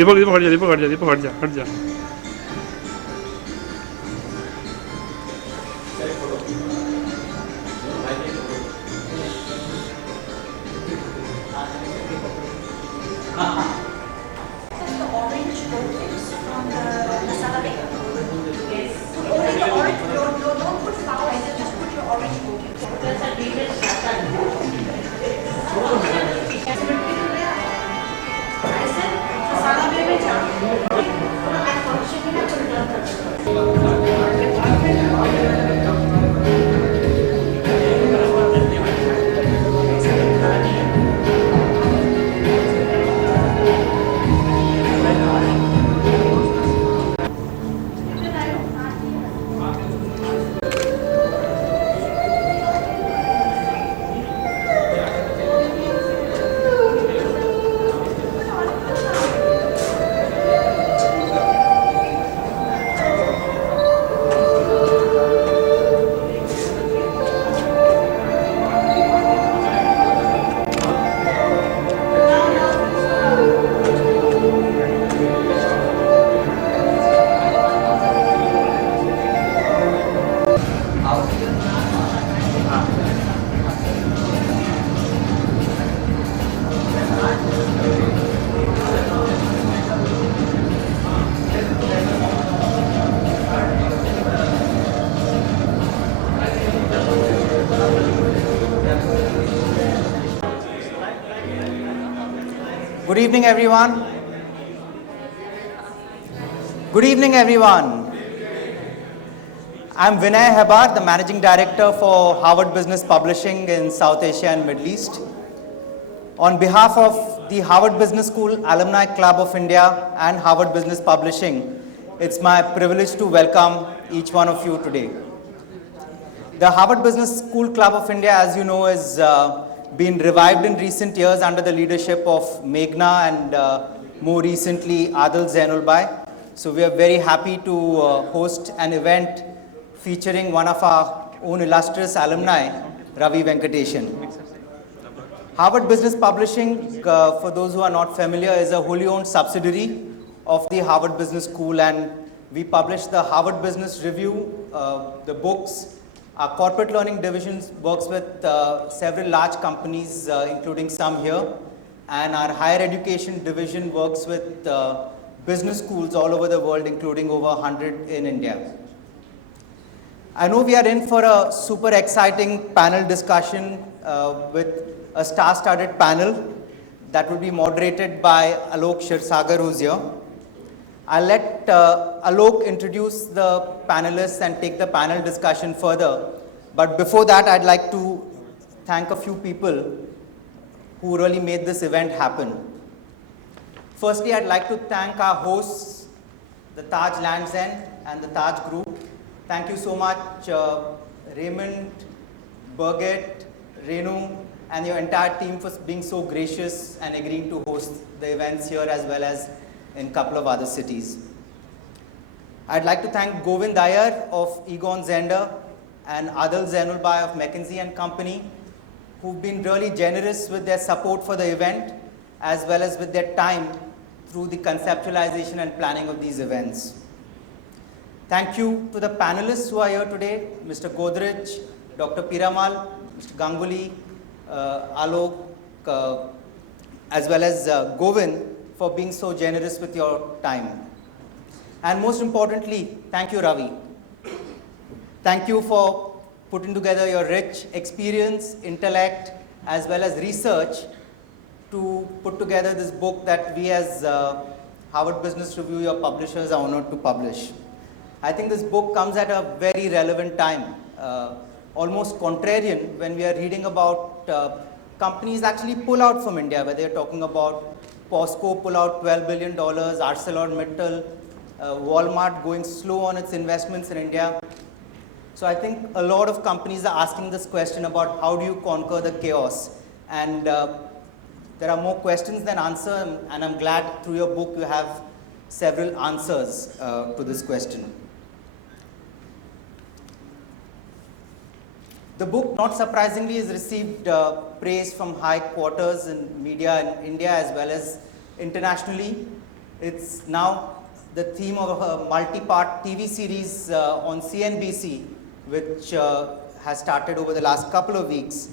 दीपक दीपक हट जा, दीपक हट जा, दीपक हट जा, हट जा। Good evening, everyone. Good evening, everyone. I'm Vinay Hebar, the Managing Director for Harvard Business Publishing in South Asia and Middle East. On behalf of the Harvard Business School Alumni Club of India and Harvard Business Publishing, it's my privilege to welcome each one of you today. The Harvard Business School Club of India, as you know, is been revived in recent years under the leadership of Meghna and more recently Adil Zainulbai. So we are very happy to host an event featuring one of our own illustrious alumni, Ravi Venkateshan. Harvard Business Publishing, for those who are not familiar, is a wholly owned subsidiary of the Harvard Business School, and we publish the Harvard Business Review, the books. Our corporate learning division works with several large companies, including some here, and our higher education division works with business schools all over the world, including over 100 in India. I know we are in for a super exciting panel discussion with a star-studded panel that will be moderated by Alok Shirsagar, who's here. I'll let Alok introduce the panelists and take the panel discussion further. But before that, I'd like to thank a few people who really made this event happen. Firstly, I'd like to thank our hosts, the Taj Lands End and the Taj Group. Thank you so much, Raymond, Birgit, Renu, and your entire team for being so gracious and agreeing to host the events here as well as in a couple of other cities. I'd like to thank Govind Iyer of Egon Zehnder and Adil Zainulbai of McKinsey & Company, who've been really generous with their support for the event as well as with their time through the conceptualization and planning of these events. Thank you to the panelists who are here today, Mr. Godrej, Dr. Piramal, Mr. Ganguly, Alok, as well as Govind, for being so generous with your time. And most importantly, thank you, Ravi. Thank you for putting together your rich experience, intellect, as well as research to put together this book that we as Harvard Business Review, your publishers, are honored to publish. I think this book comes at a very relevant time, almost contrarian, when we are reading about companies actually pull out from India, where they're talking about POSCO pull out $12 billion, ArcelorMittal, Walmart going slow on its investments in India. So I think a lot of companies are asking this question about how do you conquer the chaos. And there are more questions than answers, and I'm glad through your book you have several answers to this question. The book, not surprisingly, has received praise from high quarters in media in India as well as internationally. It's now the theme of a multi-part TV series on CNBC, which has started over the last couple of weeks.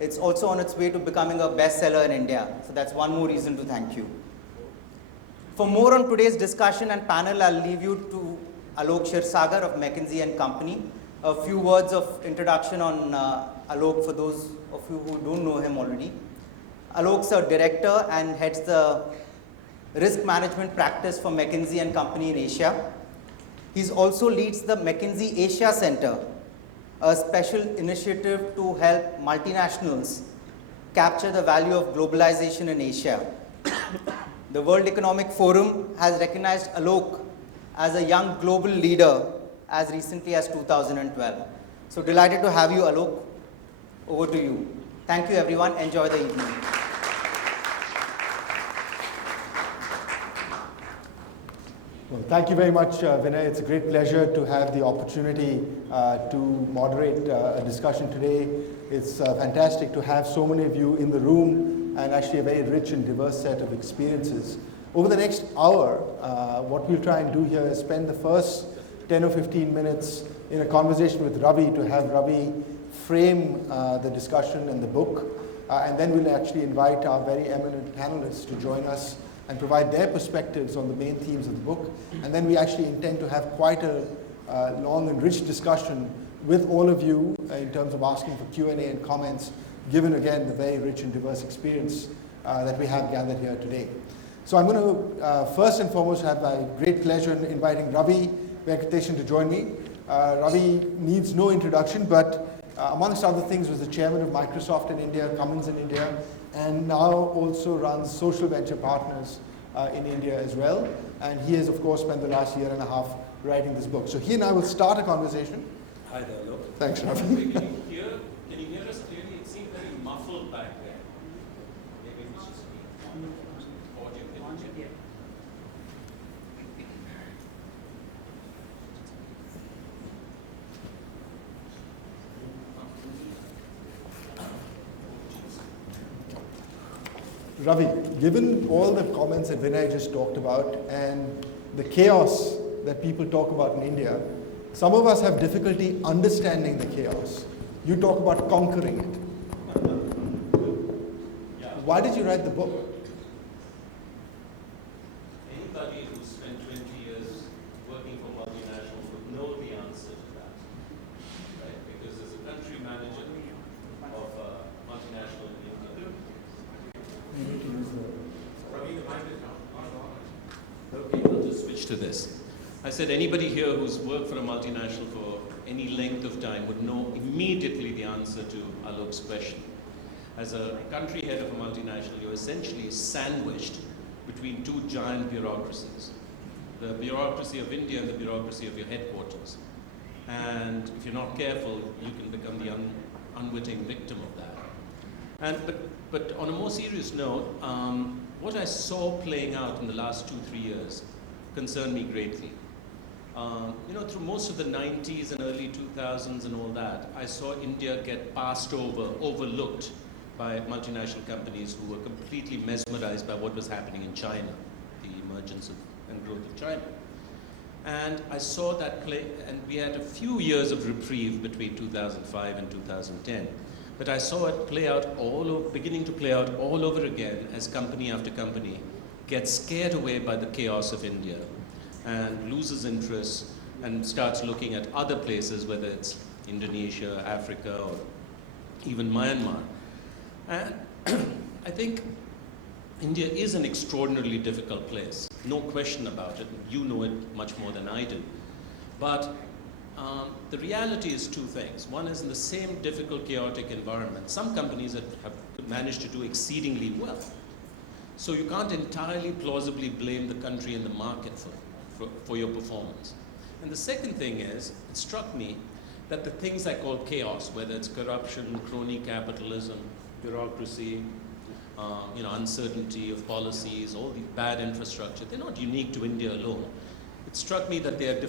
It's also on its way to becoming a bestseller in India. So that's one more reason to thank you. For more on today's discussion and panel, I'll leave you to Alok Shirsagar of McKinsey & Company. A few words of introduction on Alok for those of you who don't know him already. Alok's a director and heads the risk management practice for McKinsey & Company in Asia. He also leads the McKinsey Asia Center, a special initiative to help multinationals capture the value of globalization in Asia. The World Economic Forum has recognized Alok as a young global leader as recently as 2012. So delighted to have you, Alok. Over to you. Thank you, everyone. Enjoy the evening. Well, thank you very much, Vinay. It's a great pleasure to have the opportunity to moderate a discussion today. It's fantastic to have so many of you in the room and actually a very rich and diverse set of experiences. Over the next hour, what we'll try and do here is spend the first 10 or 15 minutes in a conversation with Ravi to have Ravi frame the discussion and the book. And then we'll actually invite our very eminent panelists to join us and provide their perspectives on the main themes of the book. And then we actually intend to have quite a long and rich discussion with all of you in terms of asking for Q&A and comments, given again the very rich and diverse experience that we have gathered here today. So I'm going to first and foremost have a great pleasure in inviting Ravi Venkatesan to join me. Ravi needs no introduction, but amongst other things was the chairman of Microsoft in India, Cummins in India, and now also runs Social Venture Partners in India as well. And he has, of course, spent the last year and a half writing this book. So he and I will start a conversation. Hi there, Alok. Thanks, Ravi. Can you hear us clearly? It seems very muffled back there. Maybe it's just audio. Ravi, given all the comments that Vinay just talked about and the chaos that people talk about in India, some of us have difficulty understanding the chaos. You talk about conquering it. Why did you write the book? Anybody who spent 20 years working for multinationals would know the answer to that, right? Because as a country manager of a multinational in India, Ravi, the mic is not on. Okay, I'll just switch to this. I said anybody here who's worked for a multinational for any length of time would know immediately the answer to Alok's question. As a country head of a multinational, you're essentially sandwiched between two giant bureaucracies. The bureaucracy of India and the bureaucracy of your headquarters. And if you're not careful, you can become the unwitting victim of that. But on a more serious note, what I saw playing out in the last 2-3 years concerned me greatly. Through most of the 90s and early 2000s and all that, I saw India get passed over, overlooked by multinational companies who were completely mesmerized by what was happening in China, the emergence and growth of China. And I saw that play, and we had a few years of reprieve between 2005 and 2010. But I saw it play out beginning to play out all over again as company after company gets scared away by the chaos of India and loses interest and starts looking at other places, whether it's Indonesia, Africa, or even Myanmar. And I think India is an extraordinarily difficult place, no question about it. You know it much more than I do. But the reality is two things. One is in the same difficult, chaotic environment, some companies have managed to do exceedingly well. So you can't entirely plausibly blame the country and the market for your performance. And the second thing is, it struck me that the things I call chaos, whether it's corruption, crony capitalism, bureaucracy, uncertainty of policies, all the bad infrastructure, they're not unique to India alone. It struck me that they are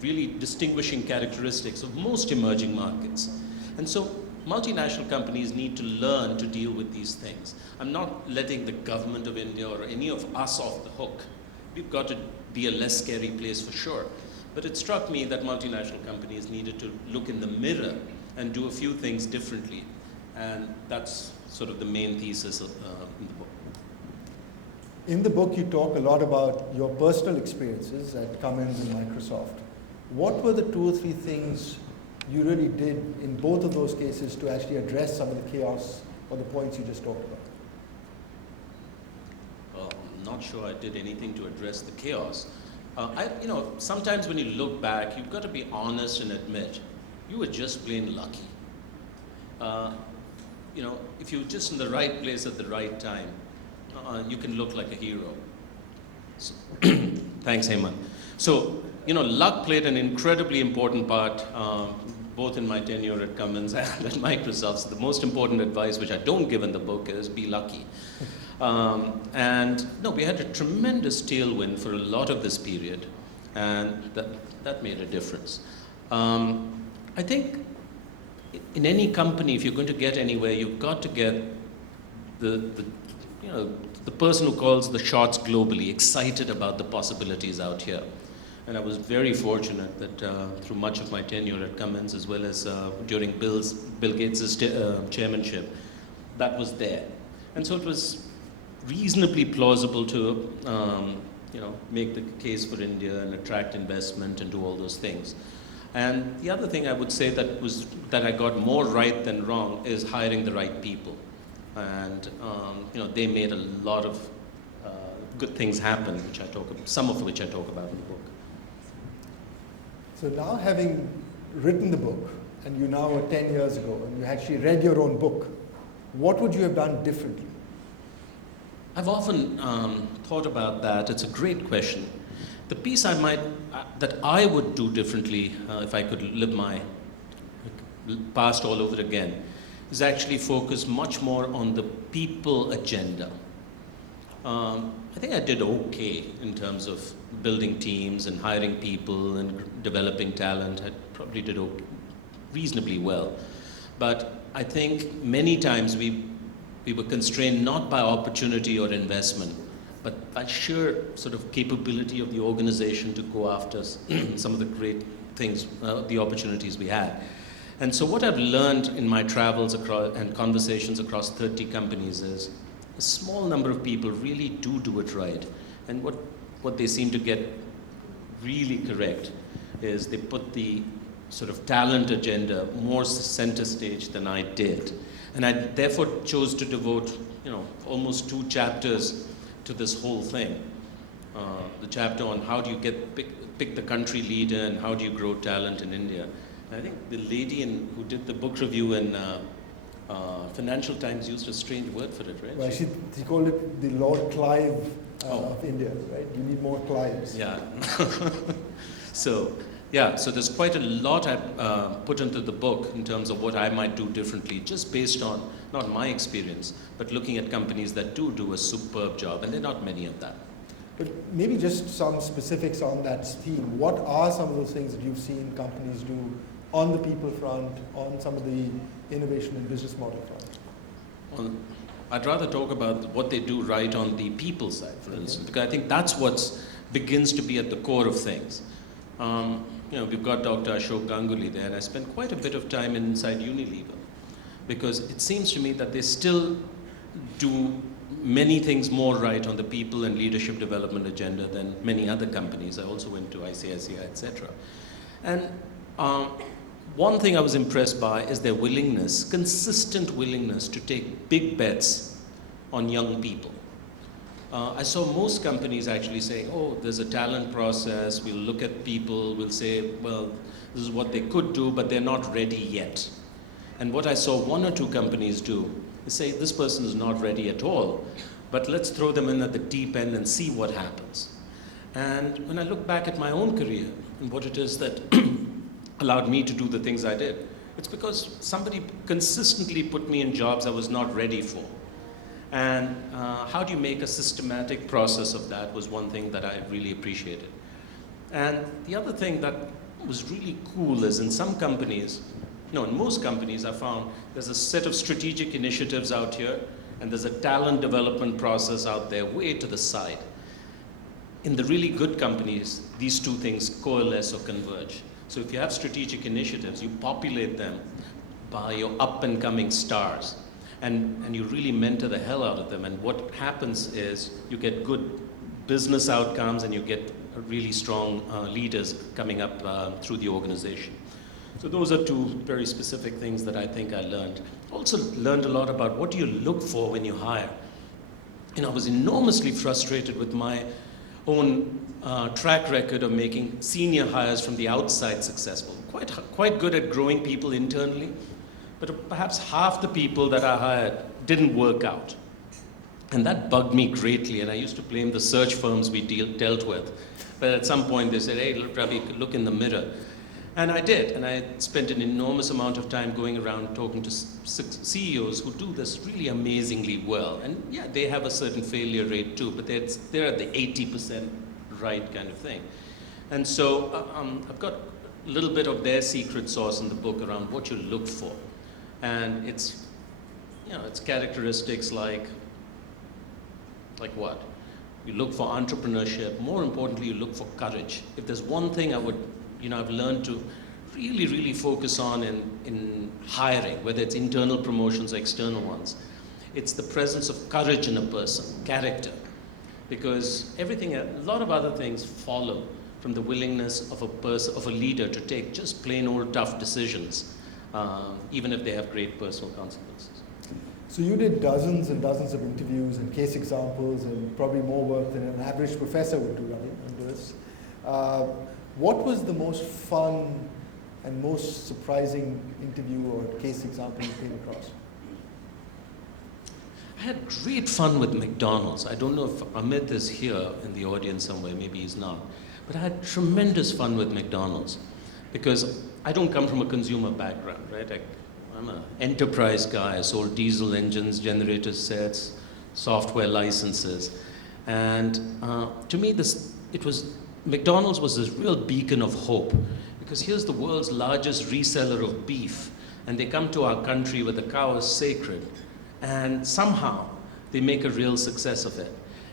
really distinguishing characteristics of most emerging markets. And so multinational companies need to learn to deal with these things. I'm not letting the government of India or any of us off the hook. We've got to be a less scary place for sure. But it struck me that multinational companies needed to look in the mirror and do a few things differently. And that's sort of the main thesis in the book. In the book, you talk a lot about your personal experiences at Cummins and Microsoft. What were the 2 or 3 things you really did in both of those cases to actually address some of the chaos or the points you just talked about? I'm not sure I did anything to address the chaos. Sometimes when you look back, you've got to be honest and admit you were just plain lucky. If you're just in the right place at the right time, you can look like a hero. So thanks, Hemant. So, luck played an incredibly important part, both in my tenure at Cummins and at Microsoft. So the most important advice, which I don't give in the book, is be lucky. We had a tremendous tailwind for a lot of this period, and that made a difference. I think in any company, if you're going to get anywhere, you've got to get the person who calls the shots globally, excited about the possibilities out here. And I was very fortunate that through much of my tenure at Cummins, as well as during Bill Gates' chairmanship, that was there. And so it was reasonably plausible to make the case for India and attract investment and do all those things. And the other thing I would say that I got more right than wrong is hiring the right people. And they made a lot of good things happen, some of which I talk about in the book. So now, having written the book, and you now are 10 years ago, and you actually read your own book, what would you have done differently? I've often thought about that. It's a great question. The piece that I would do differently if I could live my past all over again is actually focus much more on the people agenda. I think I did okay in terms of building teams and hiring people and developing talent. I probably did reasonably well. But I think many times we were constrained not by opportunity or investment, but by sheer sort of capability of the organization to go after some of the great things, the opportunities we had. And so what I've learned in my travels and conversations across 30 companies is a small number of people really do it right. And what they seem to get really correct is they put the sort of talent agenda more center stage than I did. And I therefore chose to devote, almost 2 chapters to this whole thing. The chapter on how do you pick the country leader and how do you grow talent in India. And I think the lady who did the book review in Financial Times used a strange word for it, right? Well, she called it the Lord Clive of India, right? You need more Clives. Yeah. So there's quite a lot I put into the book in terms of what I might do differently, just based on not my experience, but looking at companies that do a superb job, and there are not many of that. But maybe just some specifics on that theme. What are some of those things that you've seen companies do on the people front, on some of the innovation and business model front? Well, I'd rather talk about what they do right on the people side, for instance, because I think that's what begins to be at the core of things. We've got Dr. Ashok Ganguly there, and I spent quite a bit of time inside Unilever, because it seems to me that they still do many things more right on the people and leadership development agenda than many other companies. I also went to ICICI, etc. And one thing I was impressed by is their consistent willingness to take big bets on young people. I saw most companies actually saying, there's a talent process, we'll look at people, we'll say, well, this is what they could do, but they're not ready yet. And what I saw 1 or 2 companies do is say, this person is not ready at all, but let's throw them in at the deep end and see what happens. And when I look back at my own career and what it is that allowed me to do the things I did, it's because somebody consistently put me in jobs I was not ready for. And how do you make a systematic process of that was one thing that I really appreciated. And the other thing that was really cool is in some companies, No, in most companies I found there's a set of strategic initiatives out here and there's a talent development process out there way to the side. In the really good companies, these two things coalesce or converge. So if you have strategic initiatives, you populate them by your up and coming stars and you really mentor the hell out of them. And what happens is you get good business outcomes and you get really strong leaders coming up through the organization. So those are two very specific things that I think I learned. Also learned a lot about what do you look for when you hire. You know, I was enormously frustrated with my own track record of making senior hires from the outside successful. Quite good at growing people internally, but perhaps half the people that I hired didn't work out. And that bugged me greatly, and I used to blame the search firms we dealt with. But at some point they said, hey, Ravi, look in the mirror. And I did, and I spent an enormous amount of time going around talking to CEOs who do this really amazingly well. And yeah, they have a certain failure rate too, but they're at the 80% right kind of thing. And so I've got a little bit of their secret sauce in the book around what you look for. And it's, you know, it's characteristics like what? You look for entrepreneurship. More importantly, you look for courage. If there's one thing I've learned to really, really focus on in hiring, whether it's internal promotions or external ones, it's the presence of courage in a person, character. Because a lot of other things follow from the willingness of a leader to take just plain old tough decisions, even if they have great personal consequences. So you did dozens and dozens of interviews and case examples and probably more work than an average professor would do, Ravi, on this. What was the most fun and most surprising interview or case example you came across? I had great fun with McDonald's. I don't know if Amit is here in the audience somewhere, maybe he's not. But I had tremendous fun with McDonald's because I don't come from a consumer background, right? I'm an enterprise guy. I sold diesel engines, generator sets, software licenses. And to me, McDonald's was this real beacon of hope because here's the world's largest reseller of beef and they come to our country where the cow is sacred and somehow they make a real success of it.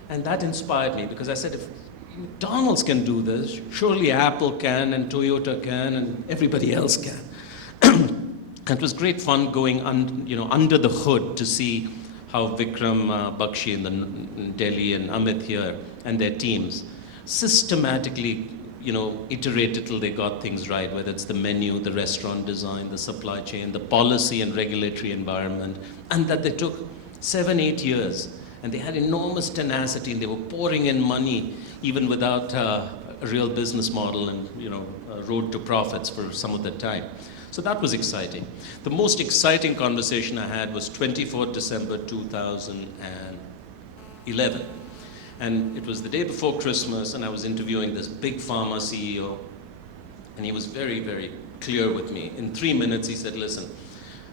And that inspired me because I said, if McDonald's can do this, surely Apple can and Toyota can and everybody else can. It was great fun going under the hood to see how Vikram Bakshi in Delhi and Amit here and their teams systematically, iterated till they got things right, whether it's the menu, the restaurant design, the supply chain, the policy and regulatory environment, and that they took 7-8 years. And they had enormous tenacity, and they were pouring in money even without a real business model and, a road to profits for some of the time. So that was exciting. The most exciting conversation I had was 24th December 2011. And it was the day before Christmas, and I was interviewing this big pharma CEO, and he was very, very clear with me. In 3 minutes, he said, listen,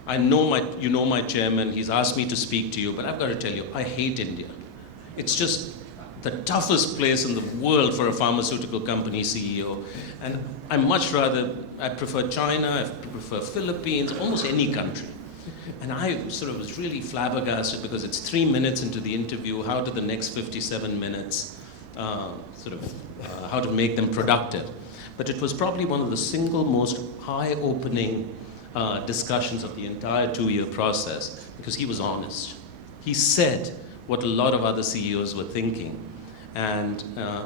I know you know my chairman, he's asked me to speak to you, but I've got to tell you, I hate India. It's just the toughest place in the world for a pharmaceutical company CEO. And I prefer China, I prefer Philippines, almost any country. And I sort of was really flabbergasted because it's 3 minutes into the interview, how do the next 57 minutes, how to make them productive. But it was probably one of the single most eye-opening discussions of the entire 2-year process because he was honest. He said what a lot of other CEOs were thinking, and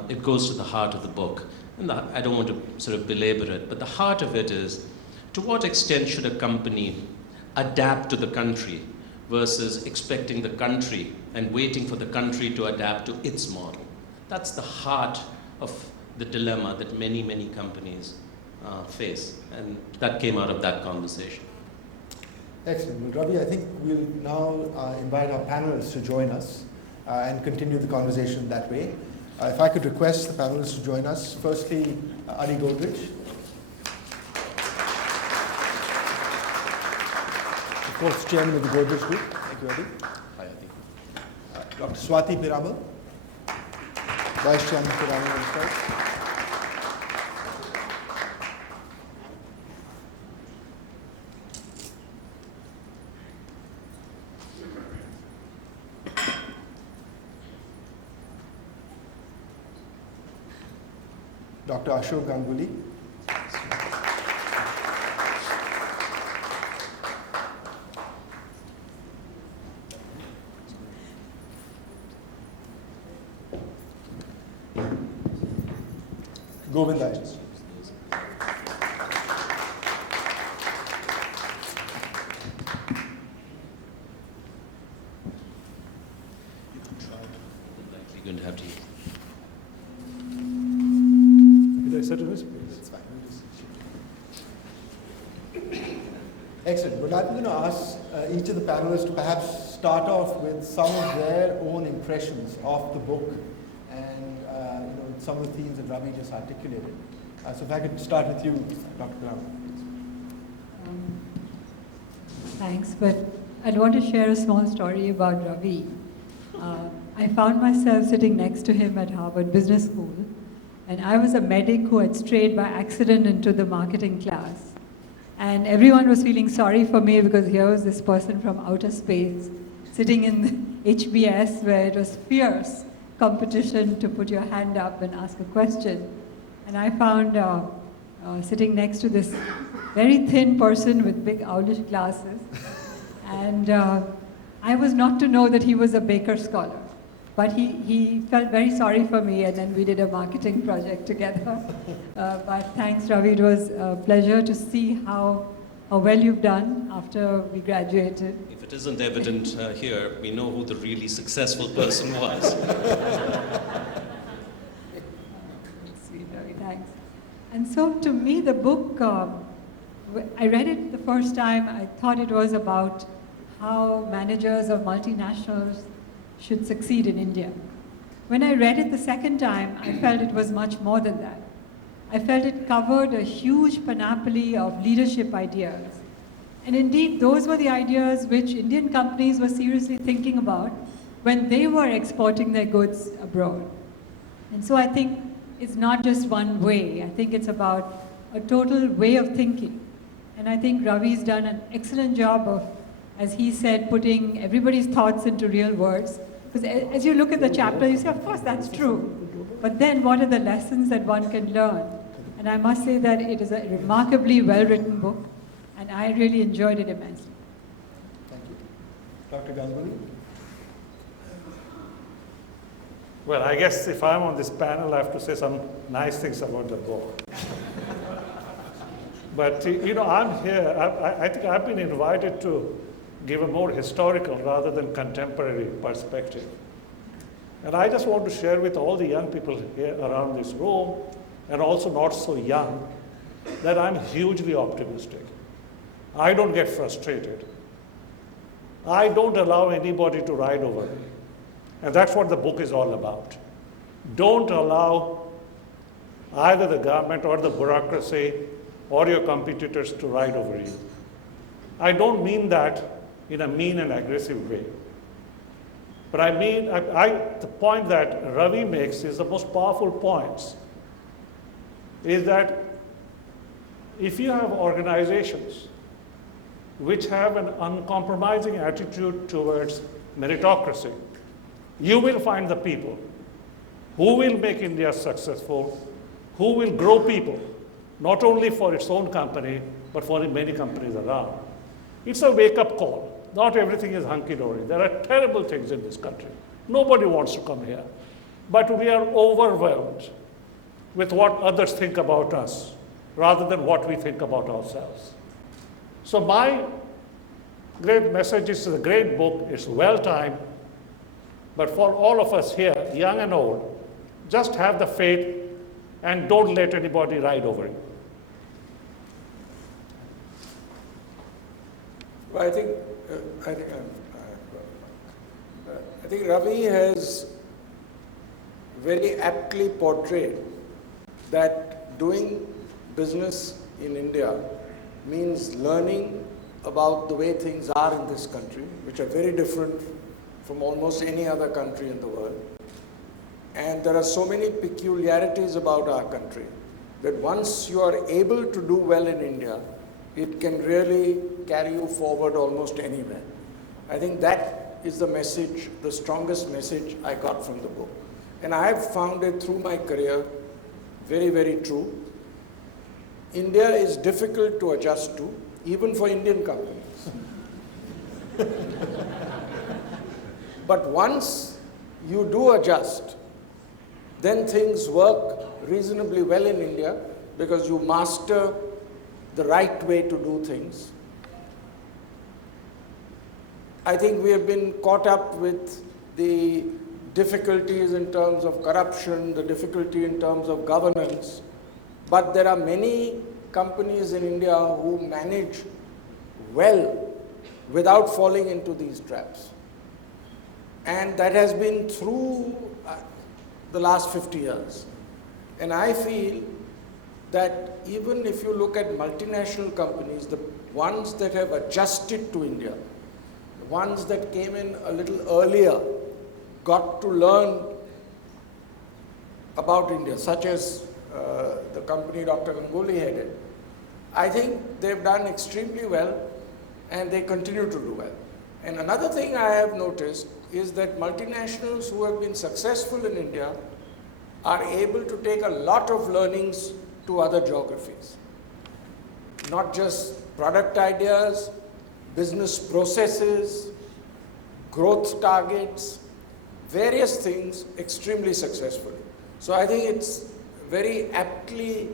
it goes to the heart of the book. And I don't want to sort of belabor it, but the heart of it is, to what extent should a company adapt to the country versus expecting the country and waiting for the country to adapt to its model? That's the heart of the dilemma that many, many companies face. And that came out of that conversation. Excellent. Well, Ravi, I think we'll now invite our panelists to join us and continue the conversation that way. If I could request the panelists to join us. Firstly, Adi Godrej. Of course, Chairman of the Godrej Group. Thank you, Adi. Hi, Adi. Dr. Swati Piramal, Vice Chairman for Piramal Enterprise. Dr. Ashok Ganguly. Govindai. Likely going to have to. Did I set this, please? It's fine. Excellent. But I'm going to ask each of the panelists to perhaps start off with some of their own impressions of the book and some of the themes that Ravi just articulated. So if I could start with you, Dr. Ram. Thanks, but I'd want to share a small story about Ravi. I found myself sitting next to him at Harvard Business School, and I was a medic who had strayed by accident into the marketing class. And everyone was feeling sorry for me because here was this person from outer space sitting in the HBS where it was fierce competition to put your hand up and ask a question. And I found sitting next to this very thin person with big owlish glasses. And I was not to know that he was a Baker scholar. But he felt very sorry for me, and then we did a marketing project together. But thanks, Ravi. It was a pleasure to see how well you've done after we graduated. If it isn't evident here, we know who the really successful person was. Sweet, Ravi, thanks. And so to me, the book, I read it the first time, I thought it was about how managers of multinationals should succeed in India. When I read it the second time, I felt it was much more than that. I felt it covered a huge panoply of leadership ideas. And indeed, those were the ideas which Indian companies were seriously thinking about when they were exporting their goods abroad. And so I think it's not just one way. I think it's about a total way of thinking. And I think Ravi's done an excellent job of, as he said, putting everybody's thoughts into real words. Because as you look at the chapter, you say, of course, that's true. But then what are the lessons that one can learn? And I must say that it is a remarkably well-written book, and I really enjoyed it immensely. Thank you. Dr. Ganguly. Well, I guess if I'm on this panel, I have to say some nice things about the book. But, I'm here. I think I've been invited to give a more historical rather than contemporary perspective. And I just want to share with all the young people here around this room, and also not so young, that I'm hugely optimistic. I don't get frustrated. I don't allow anybody to ride over me. And that's what the book is all about. Don't allow either the government or the bureaucracy or your competitors to ride over you. I don't mean that in a mean and aggressive way. But I mean, the point that Ravi makes is the most powerful points, is that if you have organizations which have an uncompromising attitude towards meritocracy, you will find the people who will make India successful, who will grow people, not only for its own company, but for the many companies around. It's a wake-up call. Not everything is hunky-dory. There are terrible things in this country. Nobody wants to come here. But we are overwhelmed with what others think about us, rather than what we think about ourselves. So my great message is the great book. It's well-timed. But for all of us here, young and old, just have the faith and don't let anybody ride over you. Well, I think Ravi has very aptly portrayed that doing business in India means learning about the way things are in this country, which are very different from almost any other country in the world. And there are so many peculiarities about our country that once you are able to do well in India, it can really carry you forward almost anywhere. I think that is the message, the strongest message I got from the book. And I have found it through my career very, very true. India is difficult to adjust to, even for Indian companies. But once you do adjust, then things work reasonably well in India because you master the right way to do things. I think we have been caught up with the difficulties in terms of corruption, the difficulty in terms of governance, but there are many companies in India who manage well without falling into these traps. And that has been through the last 50 years. And I feel that even if you look at multinational companies, the ones that have adjusted to India, the ones that came in a little earlier, got to learn about India, such as the company Dr. Ganguly headed, I think they've done extremely well and they continue to do well. And another thing I have noticed is that multinationals who have been successful in India are able to take a lot of learnings to other geographies. Not just product ideas, business processes, growth targets, various things extremely successfully. So I think it's very aptly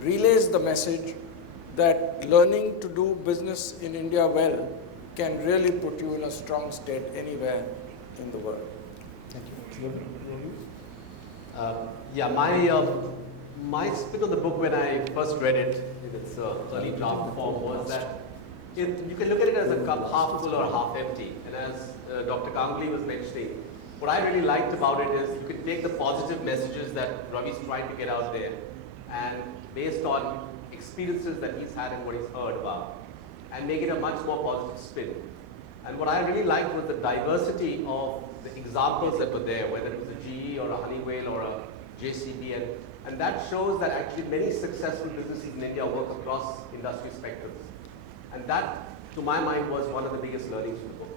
relays the message that learning to do business in India well can really put you in a strong state anywhere in the world. Thank you. Yeah, my spin on the book when I first read it in its early draft form was that you can look at it as a cup half full or half empty. And as Dr. Ganguly was mentioning, what I really liked about it is you can take the positive messages that Ravi's trying to get out there, and based on experiences that he's had and what he's heard about, and make it a much more positive spin. And what I really liked was the diversity of the examples that were there, whether it was a GE or a Honeywell or a JCB, and that shows that actually many successful businesses in India work across industry spectrums. And that, to my mind, was one of the biggest learnings from the book.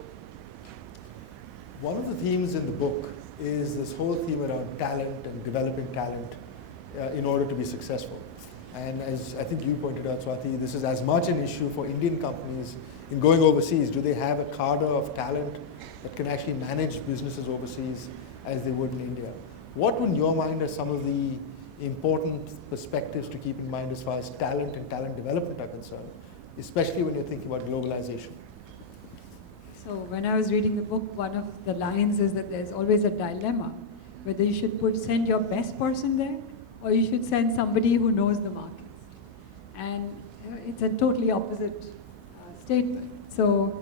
One of the themes in the book is this whole theme around talent and developing talent in order to be successful. And as I think you pointed out, Swati, this is as much an issue for Indian companies in going overseas. Do they have a cadre of talent that can actually manage businesses overseas as they would in India? What, in your mind, are some of the important perspectives to keep in mind as far as talent and talent development are concerned, especially when you're thinking about globalization? So when I was reading the book, one of the lines is that there's always a dilemma, whether you should send your best person there or you should send somebody who knows the markets. And it's a totally opposite statement. So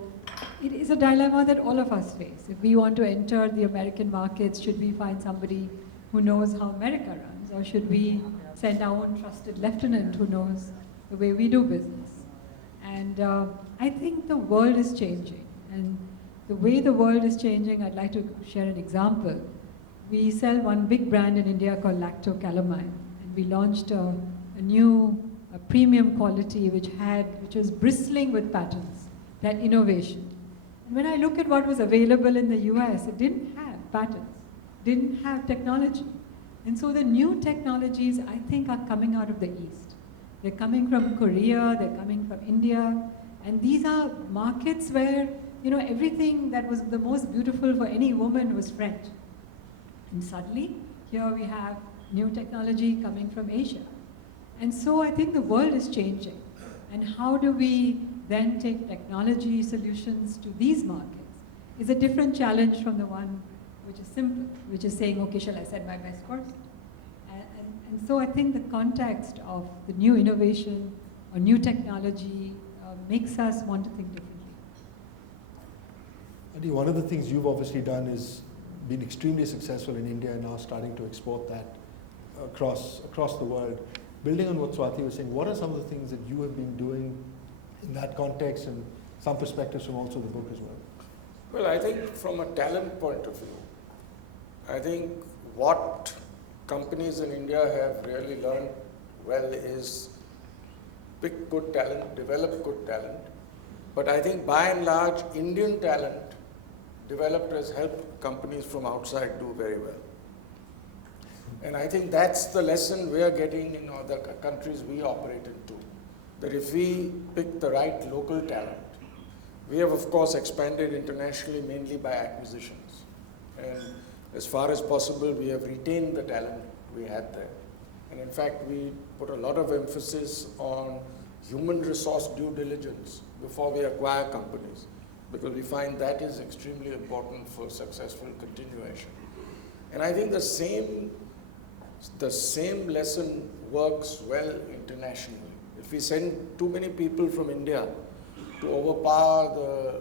it is a dilemma that all of us face. If we want to enter the American markets, should we find somebody who knows how America runs, or should we send our own trusted lieutenant who knows the way we do business? And I think the world is changing. And the way the world is changing, I'd like to share an example. We sell one big brand in India called lactocalamine, and we launched a new premium quality which was bristling with patents, that innovation. And when I look at what was available in the US, it didn't have patents, didn't have technology. And so the new technologies, I think, are coming out of the East. They're coming from Korea, they're coming from India, and these are markets where, everything that was the most beautiful for any woman was French. And suddenly, here we have new technology coming from Asia. And so I think the world is changing. And how do we then take technology solutions to these markets is a different challenge from the one which is simple, which is saying, okay, shall I send my best person? And so I think the context of the new innovation or new technology makes us want to think differently. Adi, one of the things you've obviously done is been extremely successful in India and now starting to export that across the world. Building on what Swati was saying, what are some of the things that you have been doing in that context, and some perspectives from also the book as well? Well, I think from a talent point of view, I think what companies in India have really learned well is pick good talent, develop good talent, But I think by and large, Indian talent developed has helped companies from outside do very well. And I think that's the lesson we are getting in other countries we operate in too. That if we pick the right local talent, we have of course expanded internationally mainly by acquisitions. And as far as possible, we have retained the talent we had there. And in fact, we put a lot of emphasis on human resource due diligence before we acquire companies, because we find that is extremely important for successful continuation. And I think the same lesson works well internationally. If we send too many people from India to overpower the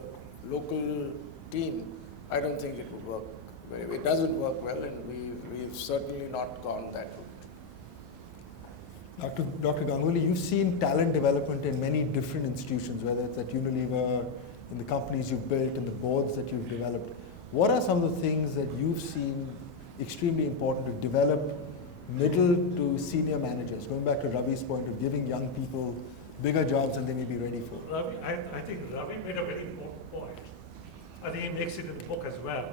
local team, I don't think it would work very well. It doesn't work well, and we've certainly not gone that route. Dr. Ganguly, you've seen talent development in many different institutions, whether it's at Unilever, in the companies you've built, in the boards that you've developed. What are some of the things that you've seen extremely important to develop middle to senior managers? Going back to Ravi's point of giving young people bigger jobs than they may be ready for. Ravi, I think Ravi made a very important point. I think he makes it in the book as well.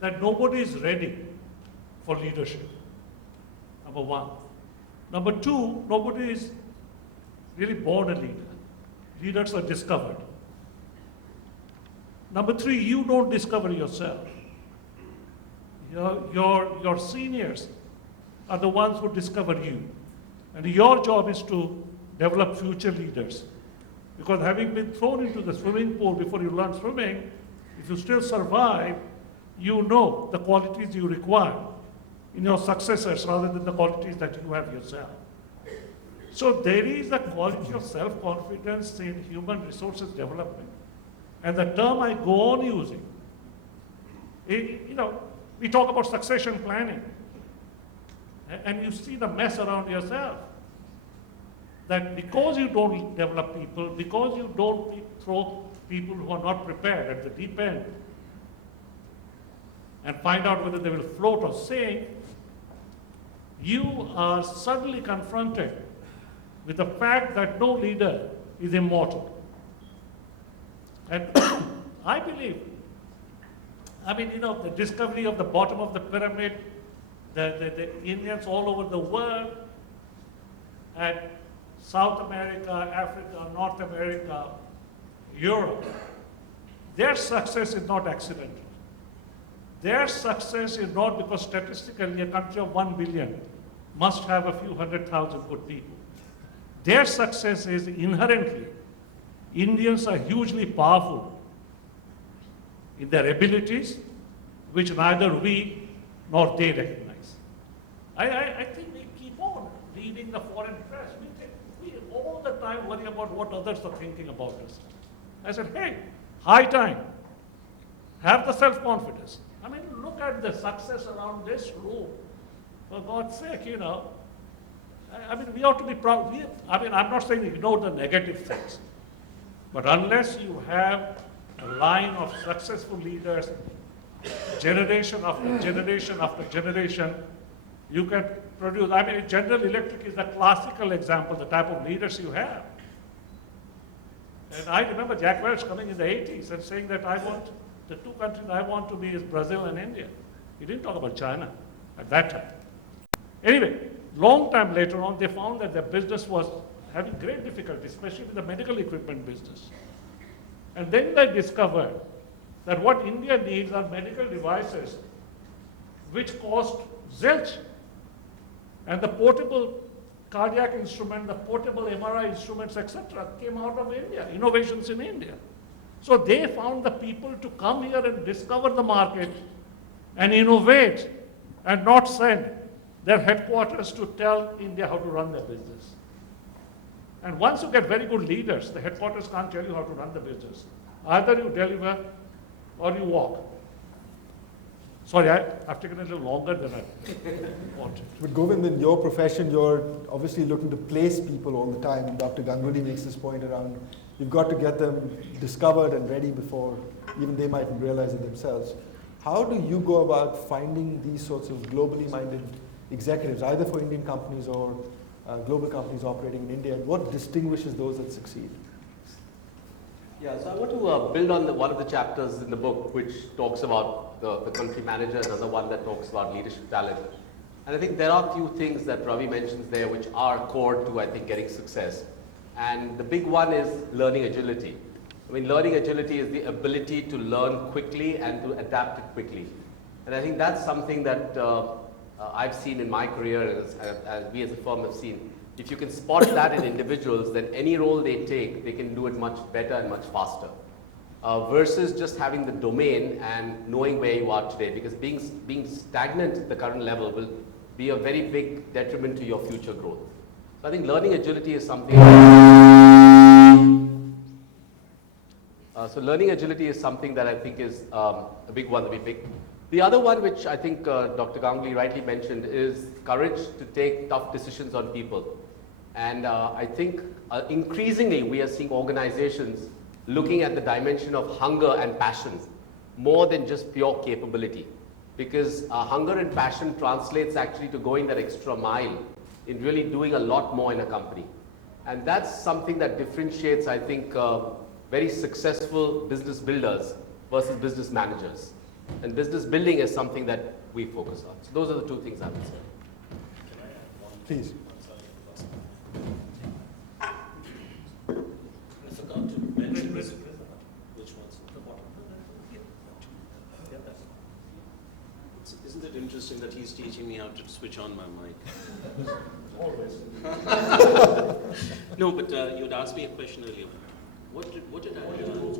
That nobody is ready for leadership, number one. Number two, nobody is really born a leader. Leaders are discovered. Number three, you don't discover yourself. Your seniors are the ones who discover you. And your job is to develop future leaders. Because having been thrown into the swimming pool before you learn swimming, if you still survive, you know the qualities you require in your successors rather than the qualities that you have yourself. So there is a quality of self-confidence in human resources development. And the term I go on using, we talk about succession planning. And you see the mess around yourself. That because you don't develop people, because you don't throw people who are not prepared at the deep end and find out whether they will float or sink, you are suddenly confronted with the fact that no leader is immortal. And I believe, the discovery of the bottom of the pyramid, the Indians all over the world, and South America, Africa, North America, Europe, their success is not accidental. Their success is not because statistically a country of 1 billion must have a few 100,000 good people. Their success is inherently, Indians are hugely powerful in their abilities, which neither we nor they recognize. I think we keep on reading the foreign press. We all the time worry about what others are thinking about us. I said, hey, high time. Have the self-confidence. Look at the success around this room. For God's sake, we ought to be proud. I'm not saying ignore the negative things. But unless you have a line of successful leaders, generation after generation after generation, you can produce. General Electric is the classical example, the type of leaders you have. And I remember Jack Welch coming in the 80s and saying that the two countries I want to be is Brazil and India. He didn't talk about China at that time. Anyway, long time later on, they found that their business was having great difficulty, especially with the medical equipment business. And then they discovered that what India needs are medical devices which cost zilch. And the portable cardiac instrument, the portable MRI instruments, etc., came out of India, innovations in India. So they found the people to come here and discover the market and innovate and not send their headquarters to tell India how to run their business. And once you get very good leaders, the headquarters can't tell you how to run the business. Either you deliver or you walk. Sorry, I've taken a little longer than I wanted. But Govind, in your profession, you're obviously looking to place people all the time. And Dr. Ganguly makes this point around you've got to get them discovered and ready before even they might realize it themselves. How do you go about finding these sorts of globally minded executives, either for Indian companies or global companies operating in India? And what distinguishes those that succeed? Yeah, so I want to build on one of the chapters in the book which talks about the country manager, another one that talks about leadership talent. And I think there are a few things that Ravi mentions there which are core to, I think, getting success. And the big one is learning agility. I mean, learning agility is the ability to learn quickly and to adapt it quickly. And I think that's something that I've seen in my career, as we as a firm have seen. If you can spot that in individuals, then any role they take, they can do it much better and much faster. Versus just having the domain and knowing where you are today. Because being stagnant at the current level will be a very big detriment to your future growth. So I think learning agility is something. Learning agility is something that I think is a big one that we pick. The other one, which I think Dr. Ganguly rightly mentioned, is courage to take tough decisions on people. And I think increasingly we are seeing organizations looking at the dimension of hunger and passion more than just pure capability. Because hunger and passion translates actually to going that extra mile in really doing a lot more in a company. And that's something that differentiates, I think, very successful business builders versus business managers. And business building is something that we focus on. So those are the two things I would say. Please. I forgot to mention this. Which ones? The bottom. Isn't it interesting that he's teaching me how to switch on my mic? Always. No, but you'd asked me a question earlier. What did I learn?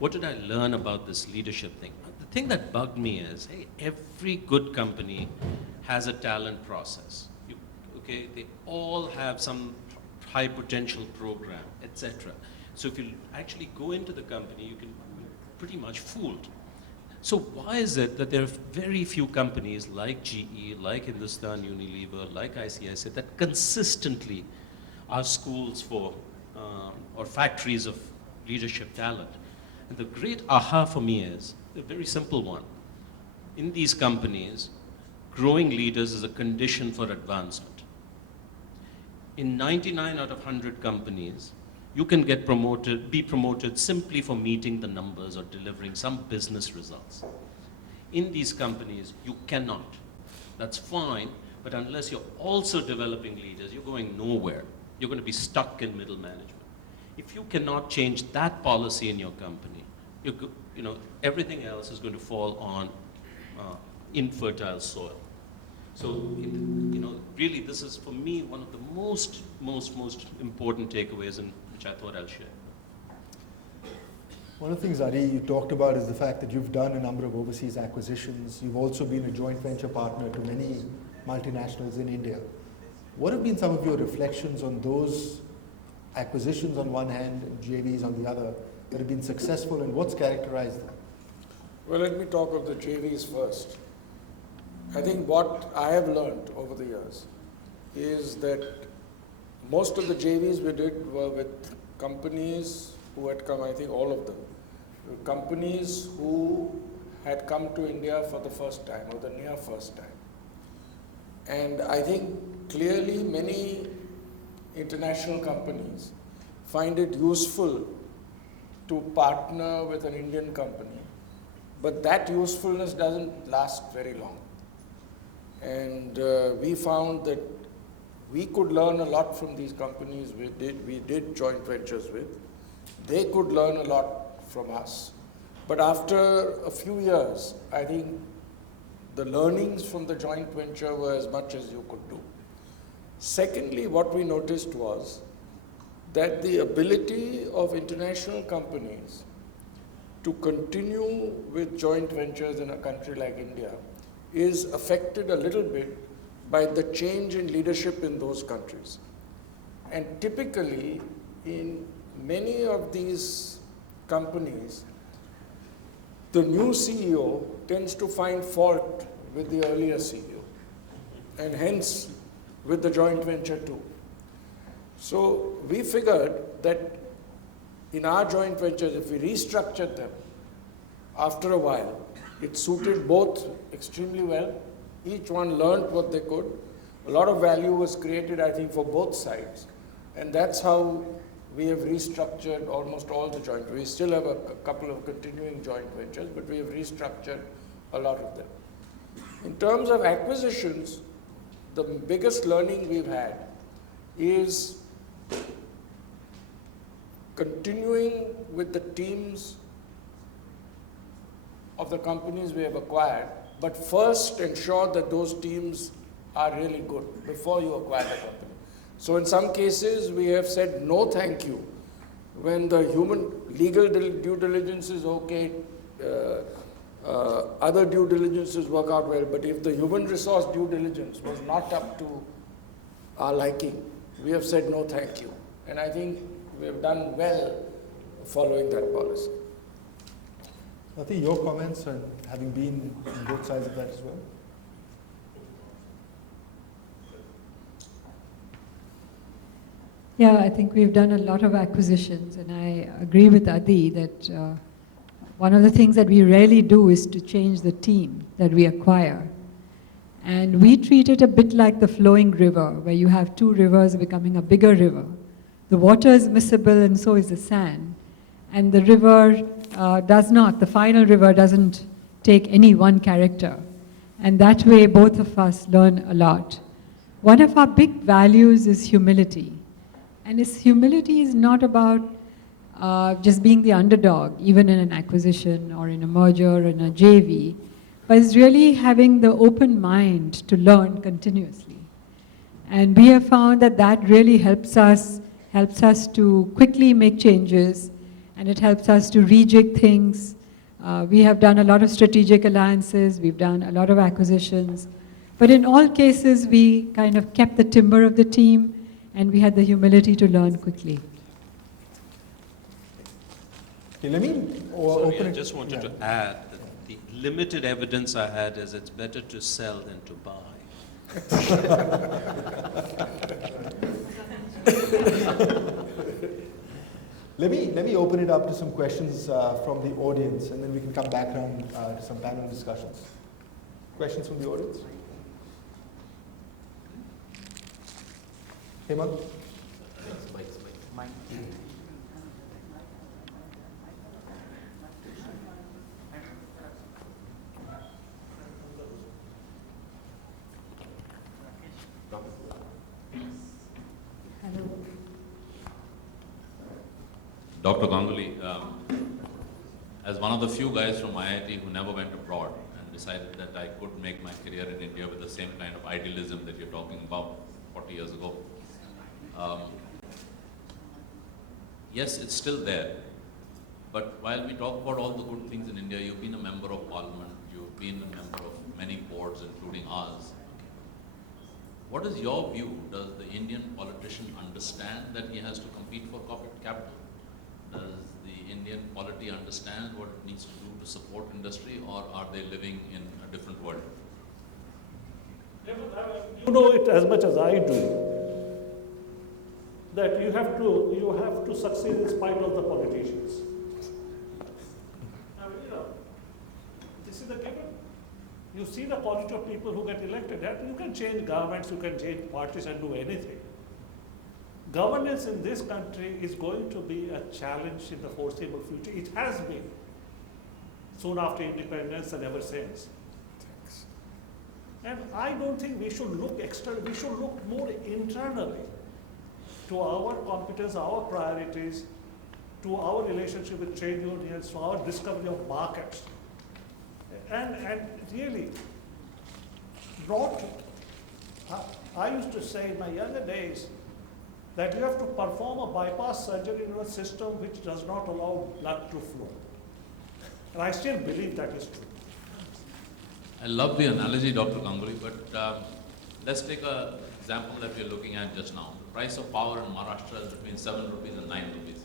What did I learn about this leadership thing? The thing that bugged me is, hey, every good company has a talent process. Okay, they all have some high potential program, etc. So if you actually go into the company, you can be pretty much fooled. So why is it that there are very few companies like GE, like Hindustan Unilever, like ICICI that consistently are schools for or factories of leadership talent? And the great aha for me is a very simple one. In these companies, growing leaders is a condition for advancement. In 99 out of 100 companies, you can be promoted simply for meeting the numbers or delivering some business results. In these companies, you cannot. That's fine, but unless you're also developing leaders, you're going nowhere. You're going to be stuck in middle management. If you cannot change that policy in your company, everything else is going to fall on infertile soil. So, really, this is for me one of the most important takeaways, and which I thought I'll share. One of the things, Ari, you talked about is the fact that you've done a number of overseas acquisitions. You've also been a joint venture partner to many multinationals in India. What have been some of your reflections on those acquisitions on one hand and JVs on the other that have been successful, and what's characterized them? Well, let me talk of the JVs first. I think what I have learned over the years is that most of the JVs we did were with companies who had come, I think all of them, companies who had come to India for the first time or the near first time. And I think clearly many international companies find it useful to partner with an Indian company, but that usefulness doesn't last very long. And we found that we could learn a lot from these companies we did joint ventures with. They could learn a lot from us. But after a few years, I think the learnings from the joint venture were as much as you could do. Secondly, what we noticed was that the ability of international companies to continue with joint ventures in a country like India is affected a little bit by the change in leadership in those countries. And typically, in many of these companies, the new CEO tends to find fault with the earlier CEO, and hence with the joint venture too. So we figured that in our joint ventures, if we restructured them, after a while, it suited both extremely well. Each one learned what they could. A lot of value was created, I think, for both sides. And that's how we have restructured almost all the joint. We still have a couple of continuing joint ventures, but we have restructured a lot of them. In terms of acquisitions, the biggest learning we've had is continuing with the teams of the companies we have acquired, but first ensure that those teams are really good before you acquire the company. So in some cases, we have said no thank you when the human legal due diligence is okay, other due diligences work out well, but if the human resource due diligence was not up to our liking, we have said no thank you. And I think we have done well following that policy. I think your comments and having been on both sides of that as well. Yeah, I think we've done a lot of acquisitions, and I agree with Adi that one of the things that we rarely do is to change the team that we acquire. And we treat it a bit like the flowing river, where you have two rivers becoming a bigger river. The water is miscible and so is the sand. And the river the final river doesn't take any one character. And that way both of us learn a lot. One of our big values is humility. And this humility is not about just being the underdog, even in an acquisition or in a merger or in a JV, but it's really having the open mind to learn continuously. And we have found that that really helps us to quickly make changes, and it helps us to rejig things. We have done a lot of strategic alliances, we've done a lot of acquisitions, but in all cases we kind of kept the timber of the team, and we had the humility to learn quickly. Okay, let me Sorry, open I it. just wanted to add that the limited evidence I had is it's better to sell than to buy. Let me open it up to some questions from the audience, and then we can come back around to some panel discussions. Questions from the audience? Hemant? Dr. Ganguly, as one of the few guys from IIT who never went abroad and decided that I could make my career in India with the same kind of idealism that you're talking about 40 years ago. Yes, it's still there. But while we talk about all the good things in India, you've been a member of parliament, you've been a member of many boards, including ours. What is your view? Does the Indian politician understand that he has to compete for corporate capital? Does the Indian polity understand what it needs to do to support industry, or are they living in a different world? You know it as much as I do, that you have to succeed in spite of the politicians. I mean, this is the given. You see the quality of people who get elected. You can change governments, you can change parties and do anything. Governance in this country is going to be a challenge in the foreseeable future. It has been soon after independence and ever since. Thanks. And I don't think we should look externally, we should look more internally to our competence, our priorities, to our relationship with trade unions, to our discovery of markets. And really, I used to say in my younger days that you have to perform a bypass surgery in a system which does not allow blood to flow. And I still believe that is true. I love the analogy, Dr. Ganguly, but let's take an example that we're looking at just now. The price of power in Maharashtra is between 7 rupees and 9 rupees.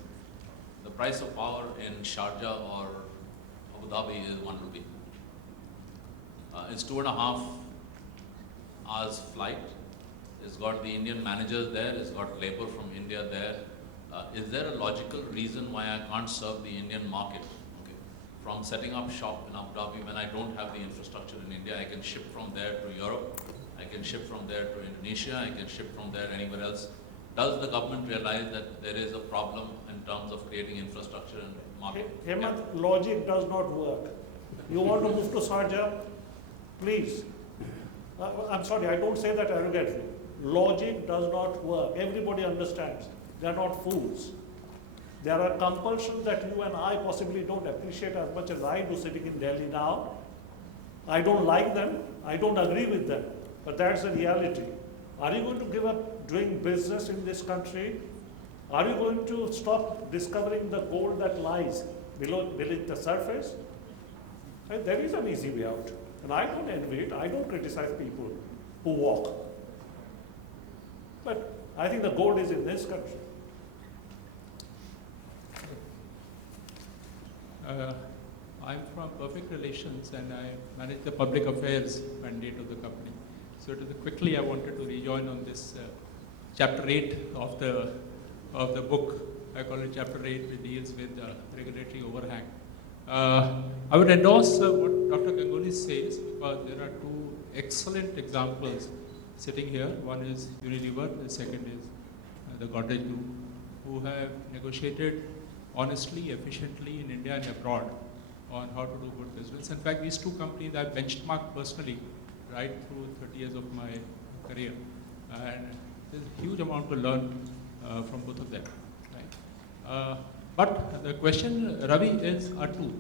The price of power in Sharjah or Abu Dhabi is 1 rupee. It's 2.5 hours flight. It's got the Indian managers there, it's got labor from India there. Is there a logical reason why I can't serve the Indian market? Okay. From setting up shop in Abu Dhabi, when I don't have the infrastructure in India, I can ship from there to Europe, I can ship from there to Indonesia, I can ship from there anywhere else. does the government realize that there is a problem in terms of creating infrastructure and market? Hemant, logic does not work. You want to move to Sharjah? Please. I'm sorry, I don't say that arrogantly. Logic does not work. Everybody understands. They are not fools. There are compulsions that you and I possibly don't appreciate as much as I do sitting in Delhi now. I don't like them. I don't agree with them. But that's the reality. Are you going to give up doing business in this country? Are you going to stop discovering the gold that lies beneath the surface? And there is an easy way out. And I don't envy it. I don't criticize people who walk. But I think the gold is in this country. I'm from Perfect Relations and I manage the public affairs mandate of the company. So quickly I wanted to rejoin on this chapter 8 of the book. I call it chapter 8, which deals with regulatory overhang. I would endorse what Dr. Ganguly says because there are two excellent examples sitting here. One is Unilever, the second is the Godrej Group, who have negotiated honestly, efficiently in India and abroad on how to do good business. In fact, these two companies I've benchmarked personally right through 30 years of my career. And there's a huge amount to learn from both of them. Right? But the question, Ravi, is two.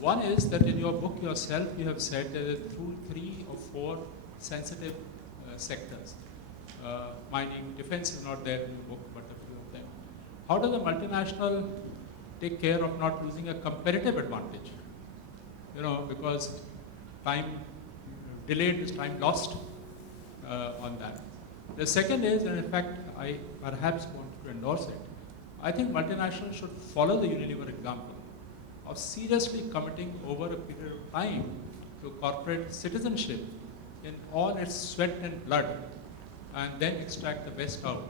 One is that in your book yourself, you have said that there are 3 or 4 sensitive sectors. Mining, defense is not there in the book, but a few of them. How does a multinational take care of not losing a competitive advantage? You know, because time delayed is time lost on that. The second is, and in fact, I perhaps want to endorse it, I think multinationals should follow the Unilever example of seriously committing over a period of time to corporate citizenship in all its sweat and blood, and then extract the best out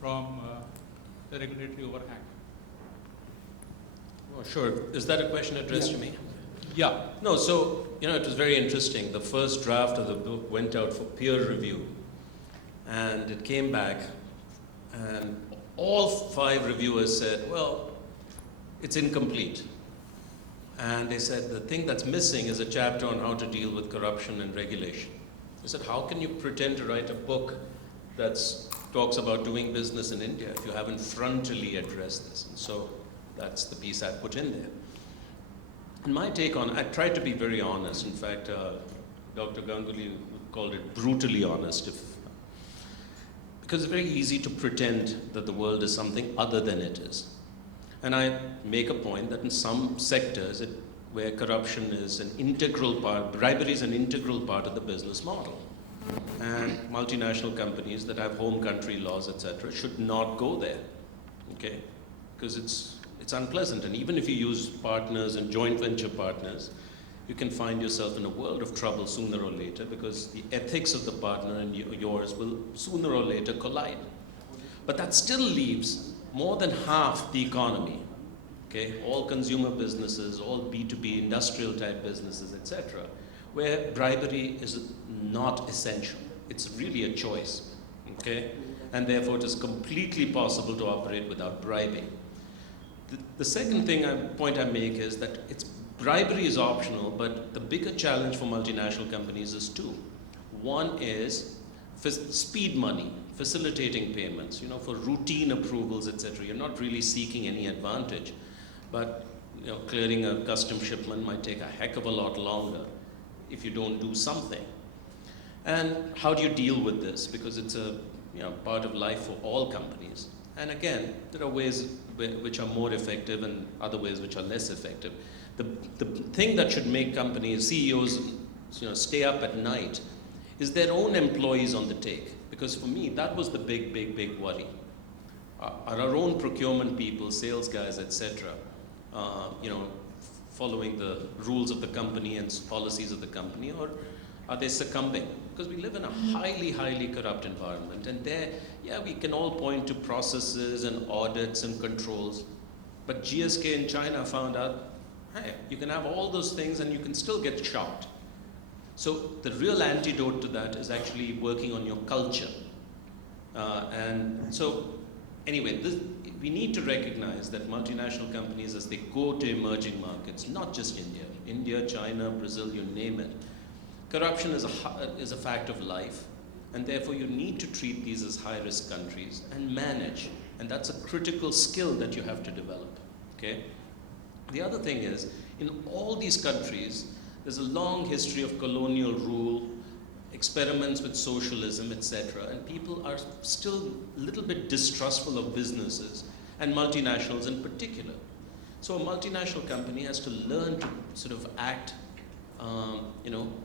from the regulatory overhang. Oh, sure. Is that a question addressed to me? Yeah. No, so, it was very interesting. The first draft of the book went out for peer review, and it came back, and all 5 reviewers said, well, it's incomplete. And they said the thing that's missing is a chapter on how to deal with corruption and regulation. I said, how can you pretend to write a book that talks about doing business in India if you haven't frontally addressed this? And so that's the piece I put in there. And my take on, I tried to be very honest. In fact, Dr. Ganguly called it brutally honest. Because it's very easy to pretend that the world is something other than it is. And I make a point that in some sectors where corruption is an integral part, bribery is an integral part of the business model. And multinational companies that have home country laws, etc., should not go there, okay? Because it's unpleasant. And even if you use partners and joint venture partners, you can find yourself in a world of trouble sooner or later because the ethics of the partner and yours will sooner or later collide. But that still leaves more than half the economy, okay? All consumer businesses, all B2B industrial type businesses, etc., where bribery is not essential. It's really a choice, okay? And therefore it is completely possible to operate without bribing. The second point I make is that bribery is optional, but the bigger challenge for multinational companies is 2. One is speed money, facilitating payments, for routine approvals, etc. You're not really seeking any advantage, but clearing a custom shipment might take a heck of a lot longer if you don't do something. And how do you deal with this? Because it's a part of life for all companies. And again, there are ways which are more effective and other ways which are less effective. The thing that should make companies, CEOs, stay up at night is their own employees on the take. Because for me, that was the big worry. Are our own procurement people, sales guys, etc., following the rules of the company and policies of the company, or are they succumbing? Because we live in a highly corrupt environment, and there, we can all point to processes and audits and controls, but GSK in China found out, hey, you can have all those things and you can still get shocked. So the real antidote to that is actually working on your culture. And so, anyway, we need to recognize that multinational companies, as they go to emerging markets, not just India, China, Brazil, you name it, corruption is a fact of life, and therefore you need to treat these as high-risk countries and manage, and that's a critical skill that you have to develop, okay? The other thing is, in all these countries, there's a long history of colonial rule, experiments with socialism, etc., and people are still a little bit distrustful of businesses, and multinationals in particular. So a multinational company has to learn to sort of act,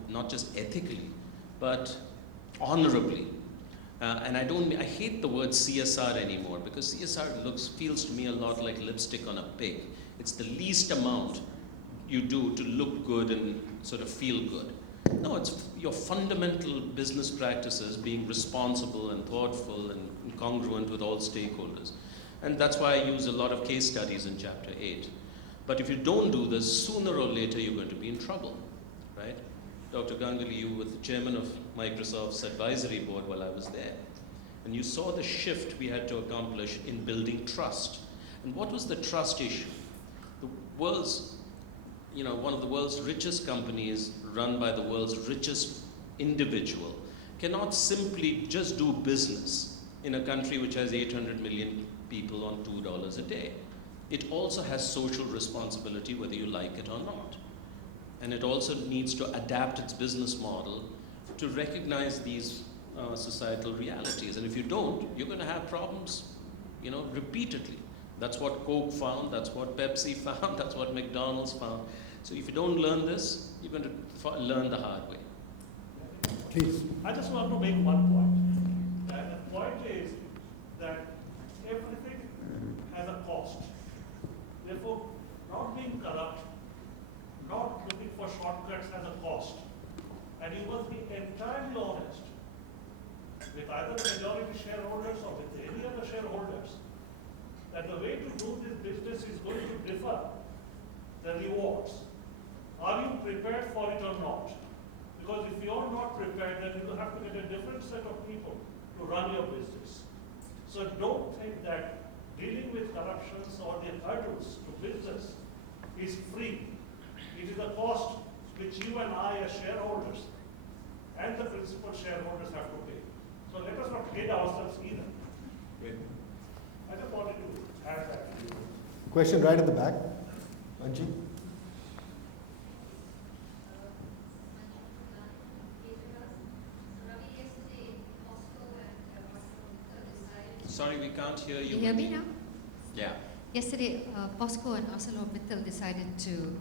not just ethically, but honorably. And I hate the word CSR anymore, because CSR feels to me a lot like lipstick on a pig. It's the least amount you do to look good and sort of feel good. No, it's your fundamental business practices being responsible and thoughtful and congruent with all stakeholders. And that's why I use a lot of case studies in chapter 8. But if you don't do this, sooner or later you're going to be in trouble, right? Dr. Ganguly, you were the chairman of Microsoft's advisory board while I was there. And you saw the shift we had to accomplish in building trust. And what was the trust issue? The world's, one of the world's richest companies run by the world's richest individual cannot simply just do business in a country which has 800 million people on $2 a day. It also has social responsibility, whether you like it or not. And it also needs to adapt its business model to recognize these societal realities. And if you don't, you're going to have problems, repeatedly. That's what Coke found, that's what Pepsi found, that's what McDonald's found. So if you don't learn this, you're going to learn the hard way. Please. I just want to make one point. And the point is that everything has a cost. Therefore, not being corrupt, not looking for shortcuts has a cost. And you must be entirely honest with either the majority shareholders or with any other shareholders that the way to do this business is going to differ the rewards. Are you prepared for it or not? Because if you're not prepared, then you will have to get a different set of people to run your business. So don't think that dealing with corruptions or the hurdles to business is free. It is a cost which you and I as shareholders and the principal shareholders have to pay. So let us not kid ourselves either. I just wanted to add that. Question right at the back. Anji? Sorry, we can't hear you. Can you hear me now? Yeah. Yesterday, POSCO and ArcelorMittal decided to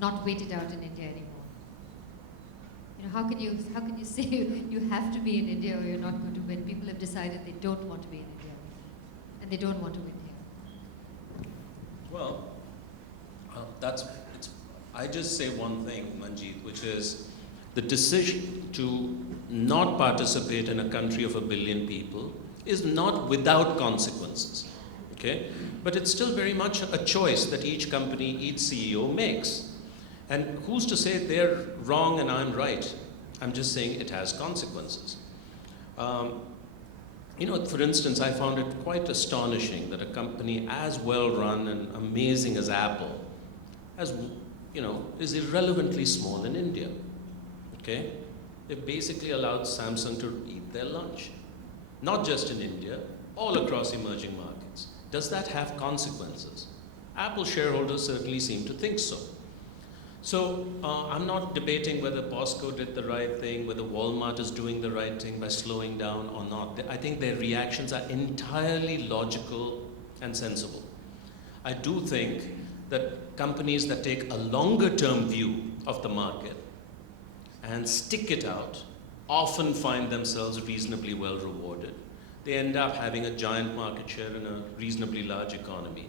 not wait it out in India anymore. How can you say you have to be in India or you're not going to win? People have decided they don't want to be in India, and they don't want to win here. Well, I just say one thing, Manjeet, which is the decision to not participate in a country of 1 billion people is not without consequences, okay? But it's still very much a choice that each company, each CEO makes. And who's to say they're wrong and I'm right? I'm just saying it has consequences. For instance, I found it quite astonishing that a company as well run and amazing as Apple is irrelevantly small in India, okay? They've basically allowed Samsung to eat their lunch. Not just in India, all across emerging markets. Does that have consequences? Apple shareholders certainly seem to think so. So I'm not debating whether POSCO did the right thing, whether Walmart is doing the right thing by slowing down or not. I think their reactions are entirely logical and sensible. I do think that companies that take a longer term view of the market and stick it out often find themselves reasonably well rewarded. They end up having a giant market share in a reasonably large economy.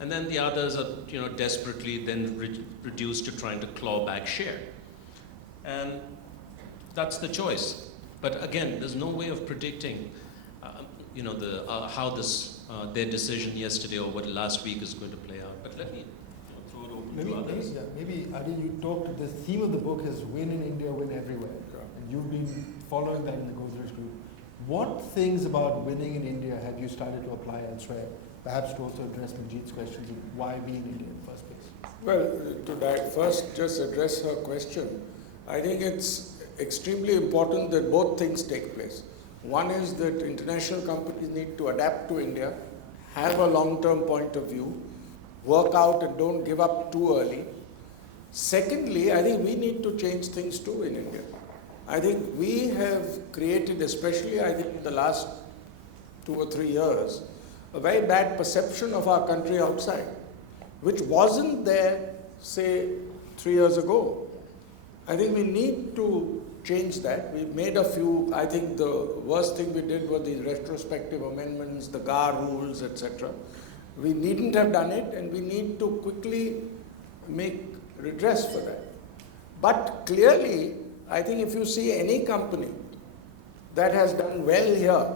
And then the others are desperately then reduced to trying to claw back share. And that's the choice. But again, there's no way of predicting how their decision yesterday or what last week is going to play out. But let me throw it over to others. Maybe Adi, you talked, the theme of the book is win in India, win everywhere. And you've been following that in the Godrej Group. What things about winning in India have you started to apply elsewhere? Perhaps to also address Manjeet's questions of why be in India in the first place. Well, to first just address her question, I think it's extremely important that both things take place. One is that international companies need to adapt to India, have a long-term point of view, work out and don't give up too early. Secondly, I think we need to change things too in India. I think we have created, especially I think in the last 2 or 3 years, a very bad perception of our country outside, which wasn't there, say, 3 years ago. I think we need to change that. We made a few, I think the worst thing we did were these retrospective amendments, the GAR rules, etc. We needn't have done it, and we need to quickly make redress for that. But clearly, I think if you see any company that has done well here,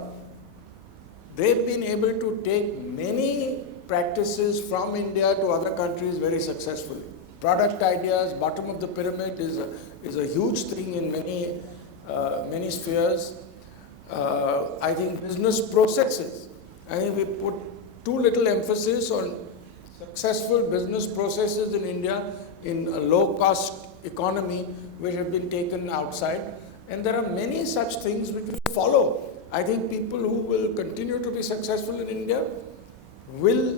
they've been able to take many practices from India to other countries very successfully. Product ideas, bottom of the pyramid is a huge thing in many spheres. I think business processes. I think we put too little emphasis on successful business processes in India in a low-cost economy which have been taken outside. And there are many such things which we follow. I think people who will continue to be successful in India will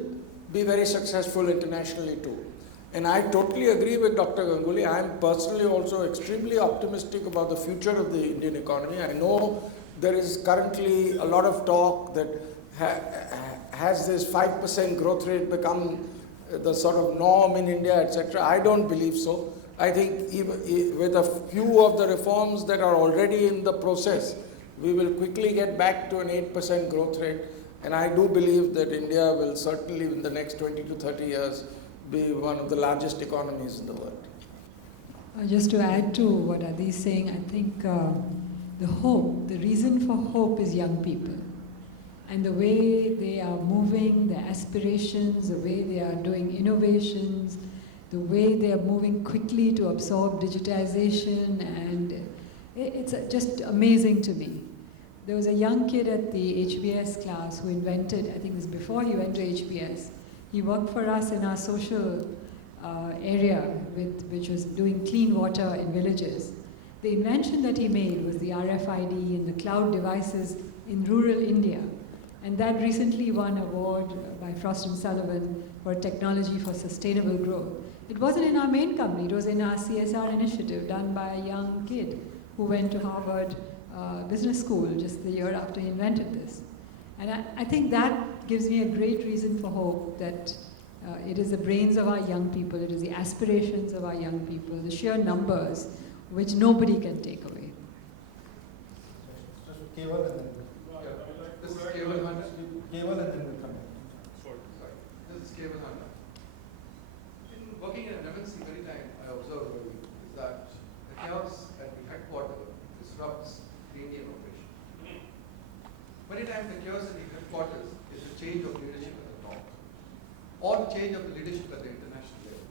be very successful internationally too. And I totally agree with Dr. Ganguly. I am personally also extremely optimistic about the future of the Indian economy. I know there is currently a lot of talk that has this 5% growth rate become the sort of norm in India, etc. I don't believe so. I think even with a few of the reforms that are already in the process, we will quickly get back to an 8% growth rate. And I do believe that India will certainly in the next 20 to 30 years be one of the largest economies in the world. Just to add to what Adi is saying, I think the reason for hope is young people. And the way they are moving, their aspirations, the way they are doing innovations, the way they are moving quickly to absorb digitization, and it's just amazing to me. There was a young kid at the HBS class who invented, I think this before he went to HBS, he worked for us in our social area which was doing clean water in villages. The invention that he made was the RFID and the cloud devices in rural India. And that recently won an award by Frost & Sullivan for technology for sustainable growth. It wasn't in our main company, it was in our CSR initiative done by a young kid who went to Harvard Business School just the year after he invented this. And I think that gives me a great reason for hope that it is the brains of our young people, it is the aspirations of our young people, the sheer numbers which nobody can take away. This is Keval Hunter. Keval, and then we'll come back. Sorry. This is Keval Hunter. In working in an MNC, many times I observe is that the chaos at the headquarters disrupts the Indian operation. Many times the chaos at the headquarters is the change of leadership at the top, or the change of the leadership at the international level.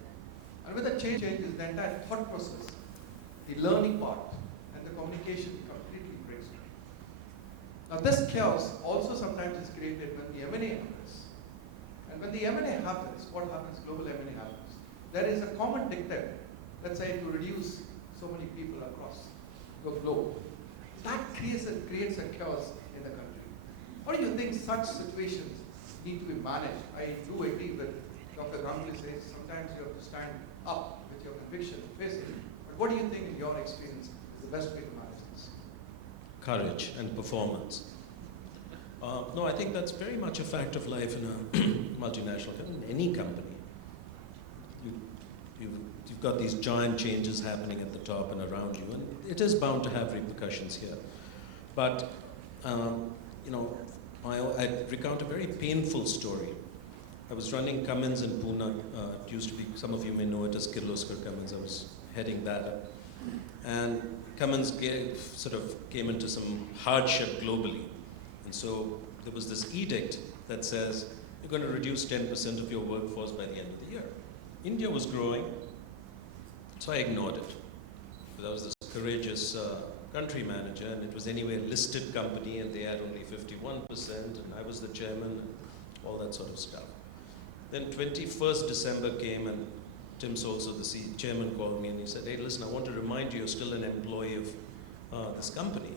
And with the change is the entire thought process, the learning part, and the communication completely breaks down. Now this chaos also sometimes is created when the M&A happens. And when the M&A happens, what happens? Global M&A happens. There is a common dictate, let's say, to reduce so many people across the globe. That creates a chaos in the country. What do you think such situations need to be managed? I do agree with Dr. Ganguly says sometimes you have to stand up with your conviction and face it. But what do you think in your experience is the best way to manage this? Courage and performance. No, I think that's very much a fact of life in a multinational company, in any company. You've got these giant changes happening at the top and around you, and it is bound to have repercussions here. But, you know, I recount a very painful story. I was running Cummins in Pune. It used to be, some of you may know it as Kirloskar Cummins. I was heading that up. And Cummins sort of came into some hardship globally. And so there was this edict that says, you're going to reduce 10% of your workforce by the end of the year. India was growing, so I ignored it. But I was this courageous country manager, and it was anyway a listed company, and they had only 51%, and I was the chairman, and all that sort of stuff. Then 21st December came, and Tim Solso, the chairman, called me, and he said, hey, listen, I want to remind you, you're still an employee of this company,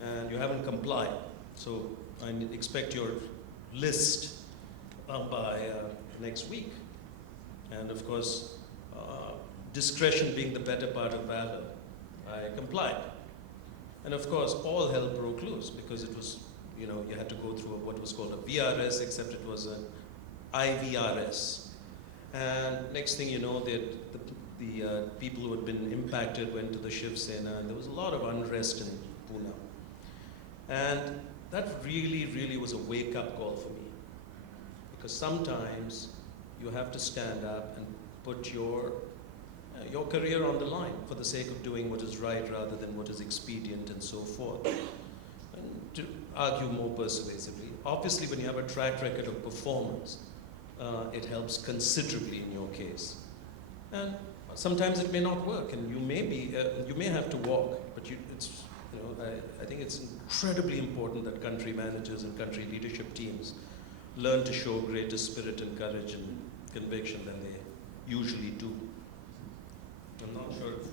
and you haven't complied. So I expect your list by next week. And of course, discretion being the better part of valor, I complied. And of course, all hell broke loose because it was, you had to go through what was called a VRS, except it was an IVRS. And next thing you know, the people who had been impacted went to the Shiv Sena, and there was a lot of unrest in Pune. And that really, really was a wake-up call for me. Because sometimes you have to stand up and put your career on the line for the sake of doing what is right rather than what is expedient and so forth. And to argue more persuasively, obviously when you have a track record of performance, it helps considerably in your case. And sometimes it may not work, and you may have to walk, but I think it's incredibly important that country managers and country leadership teams learn to show greater spirit and courage and conviction than they usually do. I'm not sure if